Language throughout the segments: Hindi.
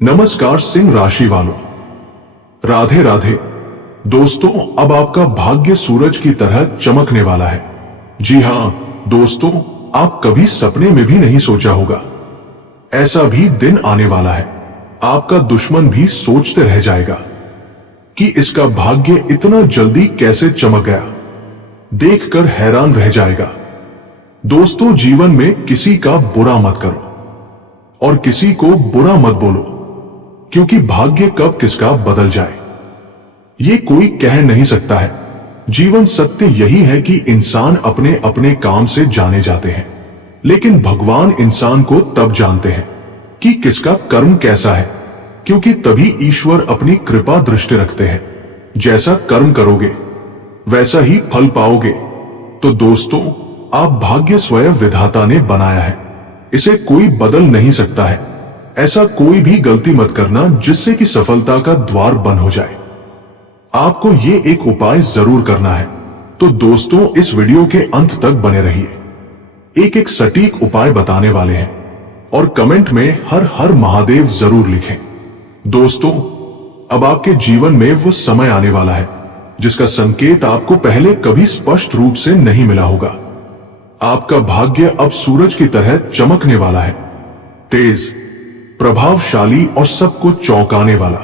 नमस्कार सिंह राशि वालों, राधे राधे। दोस्तों, अब आपका भाग्य सूरज की तरह चमकने वाला है। जी हां दोस्तों, आप कभी सपने में भी नहीं सोचा होगा ऐसा भी दिन आने वाला है। आपका दुश्मन भी सोचते रह जाएगा कि इसका भाग्य इतना जल्दी कैसे चमक गया, देखकर हैरान रह जाएगा। दोस्तों, जीवन में किसी का बुरा मत करो और किसी को बुरा मत बोलो, क्योंकि भाग्य कब किसका बदल जाए ये कोई कह नहीं सकता है। जीवन सत्य यही है कि इंसान अपने अपने काम से जाने जाते हैं, लेकिन भगवान इंसान को तब जानते हैं कि किसका कर्म कैसा है, क्योंकि तभी ईश्वर अपनी कृपा दृष्टि रखते हैं। जैसा कर्म करोगे वैसा ही फल पाओगे। तो दोस्तों, आप भाग्य स्वयं विधाता ने बनाया है, इसे कोई बदल नहीं सकता है। ऐसा कोई भी गलती मत करना जिससे कि सफलता का द्वार बंद हो जाए। आपको ये एक उपाय जरूर करना है। तो दोस्तों, इस वीडियो के अंत तक बने रहिए। एक एक सटीक उपाय बताने वाले हैं और कमेंट में हर हर महादेव जरूर लिखें। दोस्तों, अब आपके जीवन में वो समय आने वाला है जिसका संकेत आपको पहले कभी स्पष्ट रूप से नहीं मिला होगा। आपका भाग्य अब सूरज की तरह चमकने वाला है, तेज, प्रभावशाली और सबको चौंकाने वाला।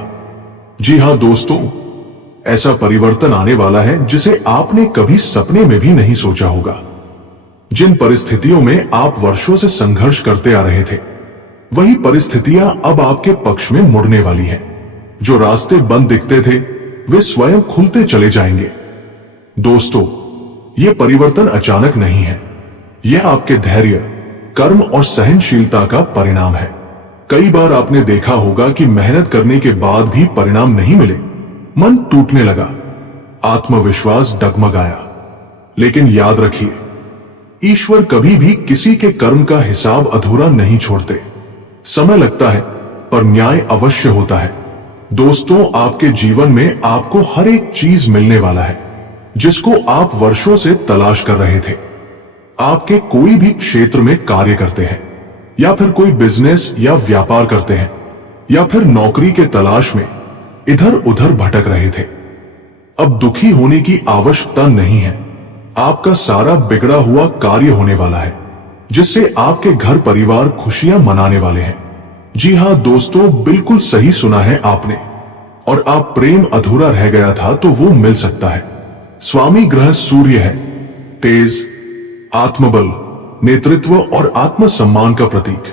जी हां दोस्तों, ऐसा परिवर्तन आने वाला है जिसे आपने कभी सपने में भी नहीं सोचा होगा। जिन परिस्थितियों में आप वर्षों से संघर्ष करते आ रहे थे, वही परिस्थितियां अब आपके पक्ष में मुड़ने वाली हैं। जो रास्ते बंद दिखते थे वे स्वयं खुलते चले जाएंगे। दोस्तों, यह परिवर्तन अचानक नहीं है, यह आपके धैर्य, कर्म और सहनशीलता का परिणाम है। कई बार आपने देखा होगा कि मेहनत करने के बाद भी परिणाम नहीं मिले, मन टूटने लगा, आत्मविश्वास डगमगाया। लेकिन याद रखिए, ईश्वर कभी भी किसी के कर्म का हिसाब अधूरा नहीं छोड़ते। समय लगता है पर न्याय अवश्य होता है। दोस्तों, आपके जीवन में आपको हर एक चीज मिलने वाला है जिसको आप वर्षों से तलाश कर रहे थे। आपके कोई भी क्षेत्र में कार्य करते हैं या फिर कोई बिजनेस या व्यापार करते हैं या फिर नौकरी के तलाश में इधर उधर भटक रहे थे, अब दुखी होने की आवश्यकता नहीं है। आपका सारा बिगड़ा हुआ कार्य होने वाला है जिससे आपके घर परिवार खुशियां मनाने वाले हैं। जी हां दोस्तों, बिल्कुल सही सुना है आपने। और आप प्रेम अधूरा रह गया था तो वो मिल सकता है। स्वामी ग्रह सूर्य है, तेज, आत्मबल, नेतृत्व और आत्मसम्मान का प्रतीक।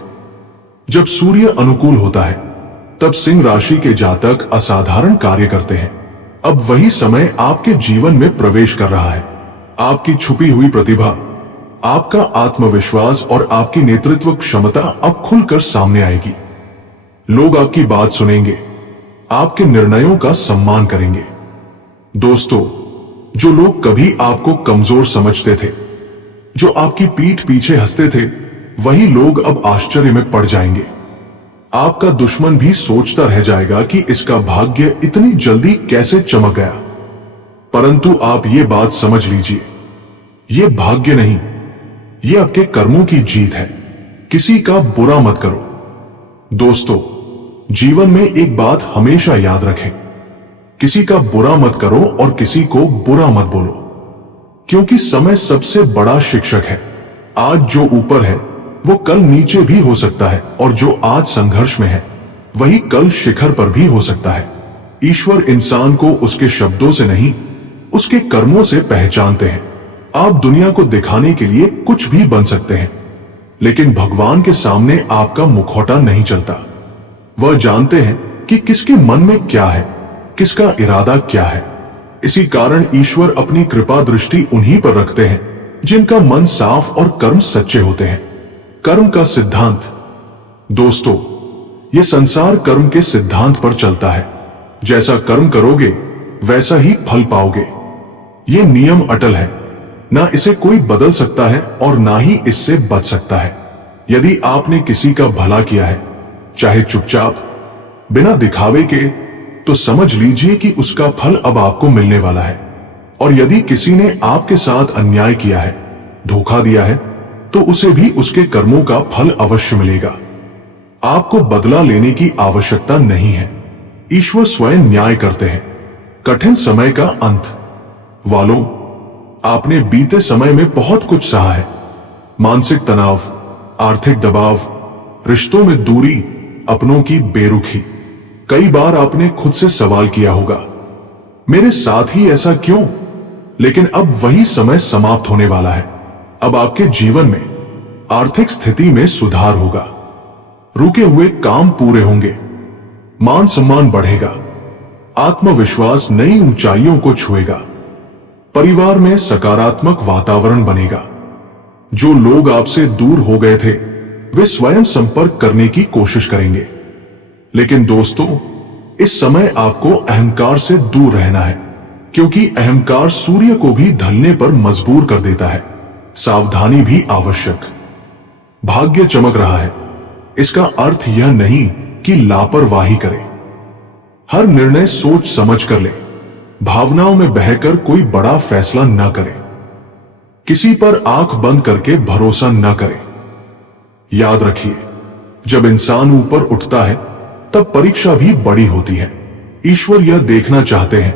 जब सूर्य अनुकूल होता है तब सिंह राशि के जातक असाधारण कार्य करते हैं। अब वही समय आपके जीवन में प्रवेश कर रहा है। आपकी छुपी हुई प्रतिभा, आपका आत्मविश्वास और आपकी नेतृत्व क्षमता अब खुलकर सामने आएगी। लोग आपकी बात सुनेंगे, आपके निर्णयों का सम्मान करेंगे। दोस्तों, जो लोग कभी आपको कमजोर समझते थे, जो आपकी पीठ पीछे हंसते थे, वही लोग अब आश्चर्य में पड़ जाएंगे। आपका दुश्मन भी सोचता रह जाएगा कि इसका भाग्य इतनी जल्दी कैसे चमक गया। परंतु आप ये बात समझ लीजिए, ये भाग्य नहीं, ये आपके कर्मों की जीत है। किसी का बुरा मत करो। दोस्तों, जीवन में एक बात हमेशा याद रखें, किसी का बुरा मत करो और किसी को बुरा मत बोलो, क्योंकि समय सबसे बड़ा शिक्षक है। आज जो ऊपर है वो कल नीचे भी हो सकता है, और जो आज संघर्ष में है वही कल शिखर पर भी हो सकता है। ईश्वर इंसान को उसके शब्दों से नहीं, उसके कर्मों से पहचानते हैं। आप दुनिया को दिखाने के लिए कुछ भी बन सकते हैं, लेकिन भगवान के सामने आपका मुखौटा नहीं चलता। वह जानते हैं कि किसके मन में क्या है, किसका इरादा क्या है। इसी कारण ईश्वर अपनी कृपा दृष्टि उन्हीं पर रखते हैं जिनका मन साफ और कर्म सच्चे होते हैं। कर्म का सिद्धांत। दोस्तों, यह संसार कर्म के सिद्धांत पर चलता है। जैसा कर्म करोगे वैसा ही फल पाओगे। यह नियम अटल है, ना इसे कोई बदल सकता है और ना ही इससे बच सकता है। यदि आपने किसी का भला किया है, चाहे चुपचाप, बिना दिखावे के, तो समझ लीजिए कि उसका फल अब आपको मिलने वाला है। और यदि किसी ने आपके साथ अन्याय किया है, धोखा दिया है, तो उसे भी उसके कर्मों का फल अवश्य मिलेगा। आपको बदला लेने की आवश्यकता नहीं है। ईश्वर स्वयं न्याय करते हैं। कठिन समय का अंत। वालों, आपने बीते समय में बहुत कुछ सहा है। मानसिक तनाव, आर्थिक दबाव, रिश्तों में दूरी, अपनों की बेरुखी। कई बार आपने खुद से सवाल किया होगा, मेरे साथ ही ऐसा क्यों? लेकिन अब वही समय समाप्त होने वाला है। अब आपके जीवन में आर्थिक स्थिति में सुधार होगा। रुके हुए काम पूरे होंगे। मान सम्मान बढ़ेगा। आत्मविश्वास नई ऊंचाइयों को छुएगा। परिवार में सकारात्मक वातावरण बनेगा। जो लोग आपसे दूर हो गए थे, वे स्वयं संपर्क करने की कोशिश करेंगे। लेकिन दोस्तों, इस समय आपको अहंकार से दूर रहना है, क्योंकि अहंकार सूर्य को भी ढलने पर मजबूर कर देता है। सावधानी भी आवश्यक। भाग्य चमक रहा है, इसका अर्थ यह नहीं कि लापरवाही करें। हर निर्णय सोच समझ कर ले। भावनाओं में बहकर कोई बड़ा फैसला न करें। किसी पर आंख बंद करके भरोसा न करें। याद रखिए, जब इंसान ऊपर उठता है तब परीक्षा भी बड़ी होती है। ईश्वर यह देखना चाहते हैं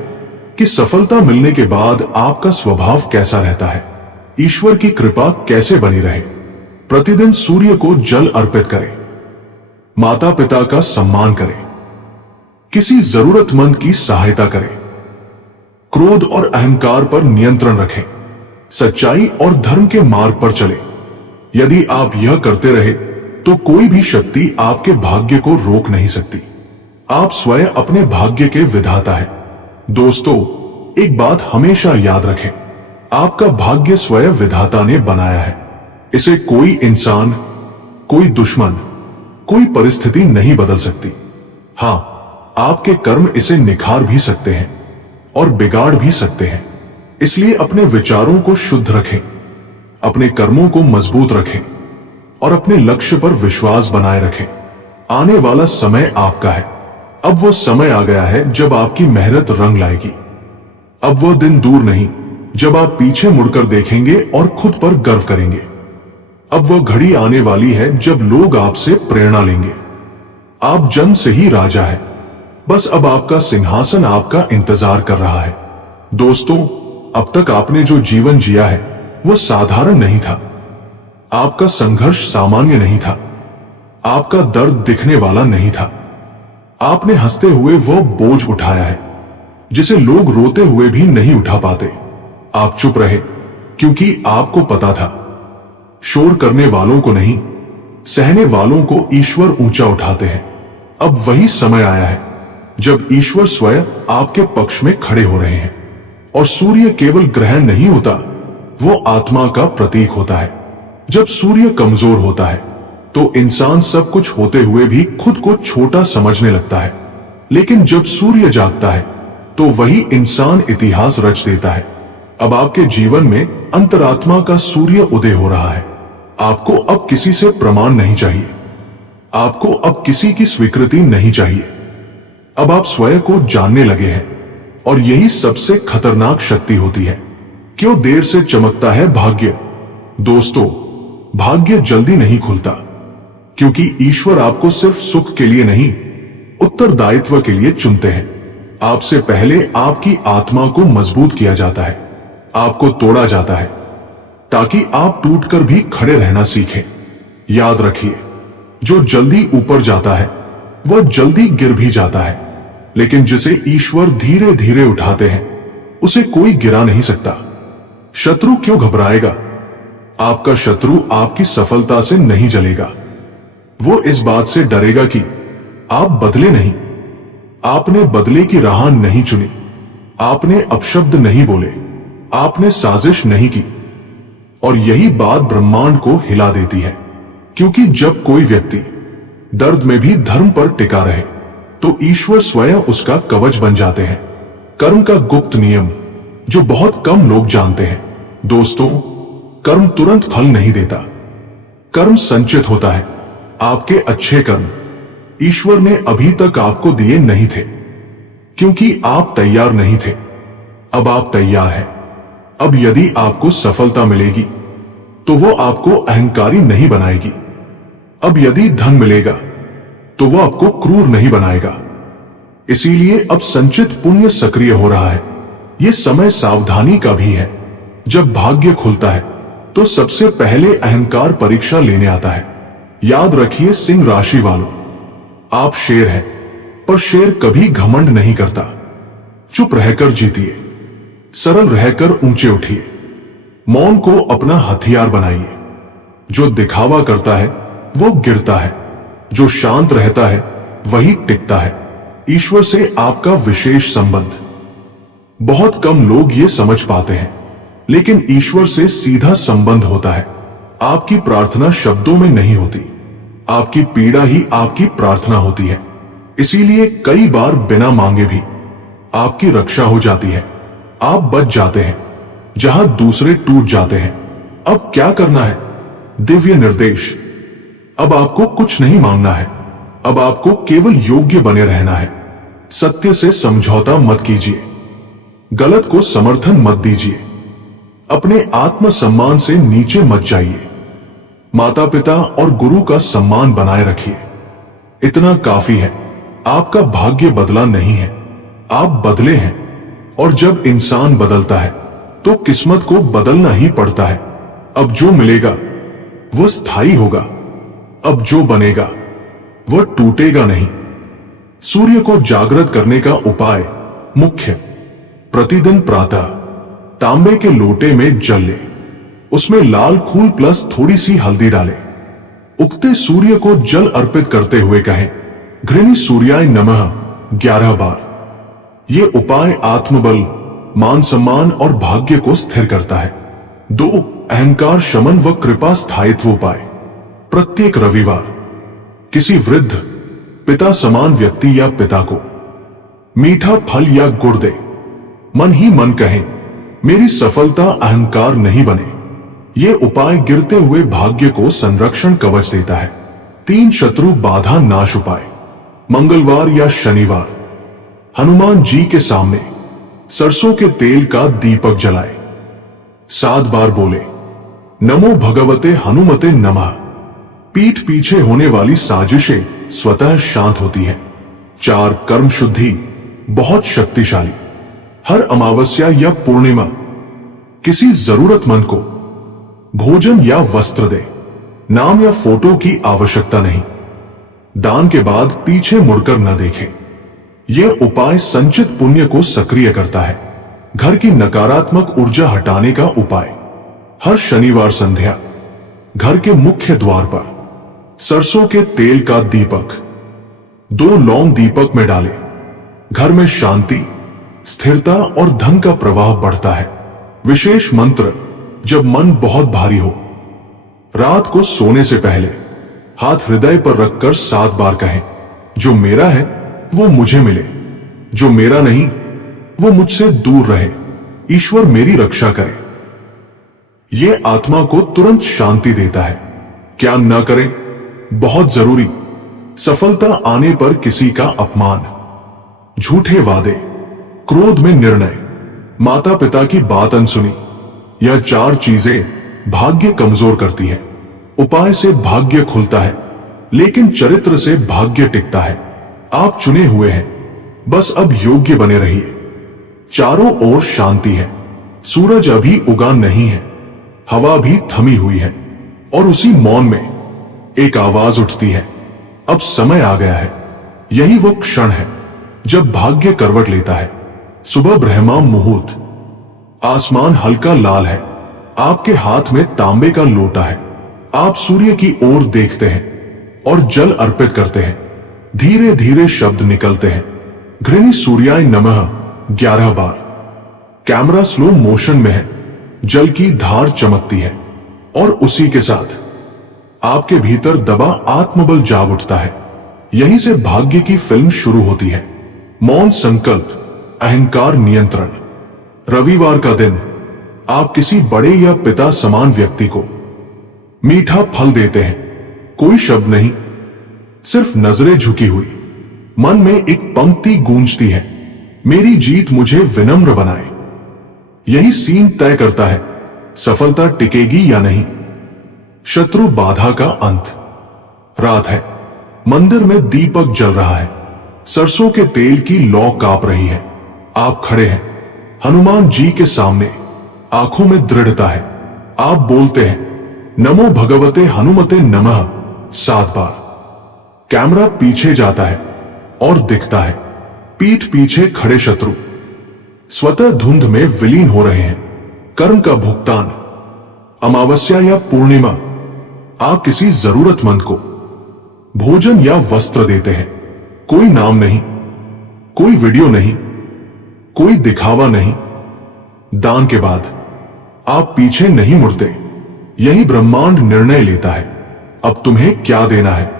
कि सफलता मिलने के बाद आपका स्वभाव कैसा रहता है। ईश्वर की कृपा कैसे बनी रहे। प्रतिदिन सूर्य को जल अर्पित करें। माता पिता का सम्मान करें। किसी जरूरतमंद की सहायता करें। क्रोध और अहंकार पर नियंत्रण रखें। सच्चाई और धर्म के मार्ग पर चलें। यदि आप यह करते रहे तो कोई भी शक्ति आपके भाग्य को रोक नहीं सकती। आप स्वयं अपने भाग्य के विधाता हैं। दोस्तों, एक बात हमेशा याद रखें, आपका भाग्य स्वयं विधाता ने बनाया है। इसे कोई इंसान, कोई दुश्मन, कोई परिस्थिति नहीं बदल सकती। हां, आपके कर्म इसे निखार भी सकते हैं और बिगाड़ भी सकते हैं। इसलिए अपने विचारों को शुद्ध रखें, अपने कर्मों को मजबूत रखें और अपने लक्ष्य पर विश्वास बनाए रखें। आने वाला समय आपका है। अब वो समय आ गया है जब आपकी मेहनत रंग लाएगी। अब वो दिन दूर नहीं जब आप पीछे मुड़कर देखेंगे और खुद पर गर्व करेंगे। अब वो घड़ी आने वाली है जब लोग आपसे प्रेरणा लेंगे। आप जन्म से ही राजा हैं। बस अब आपका सिंहासन आपका इंतजार कर रहा है। दोस्तों, अब तक आपने जो जीवन जिया है वो साधारण नहीं था। आपका संघर्ष सामान्य नहीं था। आपका दर्द दिखने वाला नहीं था। आपने हंसते हुए वो बोझ उठाया है जिसे लोग रोते हुए भी नहीं उठा पाते। आप चुप रहे क्योंकि आपको पता था, शोर करने वालों को नहीं, सहने वालों को ईश्वर ऊंचा उठाते हैं। अब वही समय आया है जब ईश्वर स्वयं आपके पक्ष में खड़े हो रहे हैं। और सूर्य केवल ग्रह नहीं होता, वो आत्मा का प्रतीक होता है। जब सूर्य कमजोर होता है तो इंसान सब कुछ होते हुए भी खुद को छोटा समझने लगता है। लेकिन जब सूर्य जागता है तो वही इंसान इतिहास रच देता है। अब आपके जीवन में अंतरात्मा का सूर्य उदय हो रहा है। आपको अब किसी से प्रमाण नहीं चाहिए। आपको अब किसी की स्वीकृति नहीं चाहिए। अब आप स्वयं को जानने लगे हैं और यही सबसे खतरनाक शक्ति होती है। क्यों देर से चमकता है भाग्य? दोस्तों, भाग्य जल्दी नहीं खुलता, क्योंकि ईश्वर आपको सिर्फ सुख के लिए नहीं, उत्तरदायित्व के लिए चुनते हैं। आपसे पहले आपकी आत्मा को मजबूत किया जाता है, आपको तोड़ा जाता है ताकि आप टूटकर भी खड़े रहना सीखें। याद रखिए, जो जल्दी ऊपर जाता है वह जल्दी गिर भी जाता है, लेकिन जिसे ईश्वर धीरे धीरे उठाते हैं उसे कोई गिरा नहीं सकता। शत्रु क्यों घबराएगा? आपका शत्रु आपकी सफलता से नहीं जलेगा। वो इस बात से डरेगा कि आप बदले नहीं। आपने बदले की राह नहीं चुनी। आपने अपशब्द नहीं बोले। आपने साजिश नहीं की। और यही बात ब्रह्मांड को हिला देती है, क्योंकि जब कोई व्यक्ति दर्द में भी धर्म पर टिका रहे तो ईश्वर स्वयं उसका कवच बन जाते हैं। कर्म का गुप्त नियम जो बहुत कम लोग जानते हैं। दोस्तों, कर्म तुरंत फल नहीं देता। कर्म संचित होता है। आपके अच्छे कर्म ईश्वर ने अभी तक आपको दिए नहीं थे, क्योंकि आप तैयार नहीं थे। अब आप तैयार हैं। अब यदि आपको सफलता मिलेगी तो वो आपको अहंकारी नहीं बनाएगी। अब यदि धन मिलेगा तो वो आपको क्रूर नहीं बनाएगा। इसीलिए अब संचित पुण्य सक्रिय हो रहा है। ये समय सावधानी का भी है। जब भाग्य खुलता है तो सबसे पहले अहंकार परीक्षा लेने आता है। याद रखिए सिंह राशि वालों, आप शेर हैं, पर शेर कभी घमंड नहीं करता। चुप रहकर जीतिए, सरल रहकर ऊंचे उठिए, मौन को अपना हथियार बनाइए। जो दिखावा करता है वो गिरता है, जो शांत रहता है वही टिकता है। ईश्वर से आपका विशेष संबंध। बहुत कम लोग ये समझ पाते हैं, लेकिन ईश्वर से सीधा संबंध होता है। आपकी प्रार्थना शब्दों में नहीं होती, आपकी पीड़ा ही आपकी प्रार्थना होती है। इसीलिए कई बार बिना मांगे भी आपकी रक्षा हो जाती है। आप बच जाते हैं जहां दूसरे टूट जाते हैं। अब क्या करना है? दिव्य निर्देश। अब आपको कुछ नहीं मांगना है, अब आपको केवल योग्य बने रहना है। सत्य से समझौता मत कीजिए, गलत को समर्थन मत दीजिए, अपने आत्मसम्मान से नीचे मत जाइए, माता पिता और गुरु का सम्मान बनाए रखिए। इतना काफी है। आपका भाग्य बदला नहीं है, आप बदले हैं। और जब इंसान बदलता है तो किस्मत को बदलना ही पड़ता है। अब जो मिलेगा वह स्थायी होगा, अब जो बनेगा वह टूटेगा नहीं। सूर्य को जागृत करने का उपाय मुख्य। प्रतिदिन प्रातः तांबे के लोटे में जल ले, उसमें लाल खूल प्लस थोड़ी सी हल्दी डालें। उगते सूर्य को जल अर्पित करते हुए कहें घृणी सूर्याय नमः 11 बार। यह उपाय आत्मबल, मान सम्मान और भाग्य को स्थिर करता है। 2. अहंकार शमन व कृपा स्थायित्व उपाय। प्रत्येक रविवार किसी वृद्ध पिता समान व्यक्ति या पिता को मीठा फल या गुड़ दे। मन ही मन कहें मेरी सफलता अहंकार नहीं बने। यह उपाय गिरते हुए भाग्य को संरक्षण कवच देता है। 3. शत्रु बाधा नाश उपाय। मंगलवार या शनिवार हनुमान जी के सामने सरसों के तेल का दीपक जलाए। 7 बार बोले नमो भगवते हनुमते नमः। पीठ पीछे होने वाली साजिशें स्वतः शांत होती हैं। 4. कर्म शुद्धि बहुत शक्तिशाली। हर अमावस्या या पूर्णिमा किसी जरूरतमंद को भोजन या वस्त्र दे। नाम या फोटो की आवश्यकता नहीं। दान के बाद पीछे मुड़कर न देखें। यह उपाय संचित पुण्य को सक्रिय करता है। घर की नकारात्मक ऊर्जा हटाने का उपाय। हर शनिवार संध्या घर के मुख्य द्वार पर सरसों के तेल का दीपक 2 लौंग दीपक में डालें। घर में शांति, स्थिरता और धन का प्रवाह बढ़ता है। विशेष मंत्र जब मन बहुत भारी हो, रात को सोने से पहले हाथ हृदय पर रखकर 7 बार कहें जो मेरा है वो मुझे मिले, जो मेरा नहीं वो मुझसे दूर रहे, ईश्वर मेरी रक्षा करे। यह आत्मा को तुरंत शांति देता है। क्या न करें? बहुत जरूरी। सफलता आने पर किसी का अपमान, झूठे वादे, क्रोध में निर्णय, माता पिता की बात अनसुनी, यह 4 चीजें भाग्य कमजोर करती है। उपाय से भाग्य खुलता है, लेकिन चरित्र से भाग्य टिकता है। आप चुने हुए हैं, बस अब योग्य बने रहिए। चारों ओर शांति है। सूरज अभी उगा नहीं है, हवा भी थमी हुई है, और उसी मौन में एक आवाज उठती है, अब समय आ गया है। यही वो क्षण है जब भाग्य करवट लेता है। सुबह ब्रह्मा मुहूर्त, आसमान हल्का लाल है, आपके हाथ में तांबे का लोटा है। आप सूर्य की ओर देखते हैं और जल अर्पित करते हैं। धीरे धीरे शब्द निकलते हैं, घृणी सूर्याय नमः 11 बार। कैमरा स्लो मोशन में है, जल की धार चमकती है, और उसी के साथ आपके भीतर दबा आत्मबल जाग उठता है। यहीं से भाग्य की फिल्म शुरू होती है। मौन संकल्प, अहंकार नियंत्रण। रविवार का दिन आप किसी बड़े या पिता समान व्यक्ति को मीठा फल देते हैं। कोई शब्द नहीं, सिर्फ नजरें झुकी हुई। मन में एक पंक्ति गूंजती है, मेरी जीत मुझे विनम्र बनाए। यही सीन तय करता है सफलता टिकेगी या नहीं। शत्रु बाधा का अंत। रात है, मंदिर में दीपक जल रहा है, सरसों के तेल की लौ कांप रही है। आप खड़े हैं हनुमान जी के सामने, आंखों में दृढ़ता है। आप बोलते हैं, नमो भगवते हनुमते नमः 7 बार। कैमरा पीछे जाता है और दिखता है पीठ पीछे खड़े शत्रु स्वतः धुंध में विलीन हो रहे हैं। कर्म का भुगतान, अमावस्या या पूर्णिमा, आप किसी जरूरतमंद को भोजन या वस्त्र देते हैं। कोई नाम नहीं, कोई वीडियो नहीं, कोई दिखावा नहीं। दान के बाद आप पीछे नहीं मुड़ते। यही ब्रह्मांड निर्णय लेता है अब तुम्हें क्या देना है।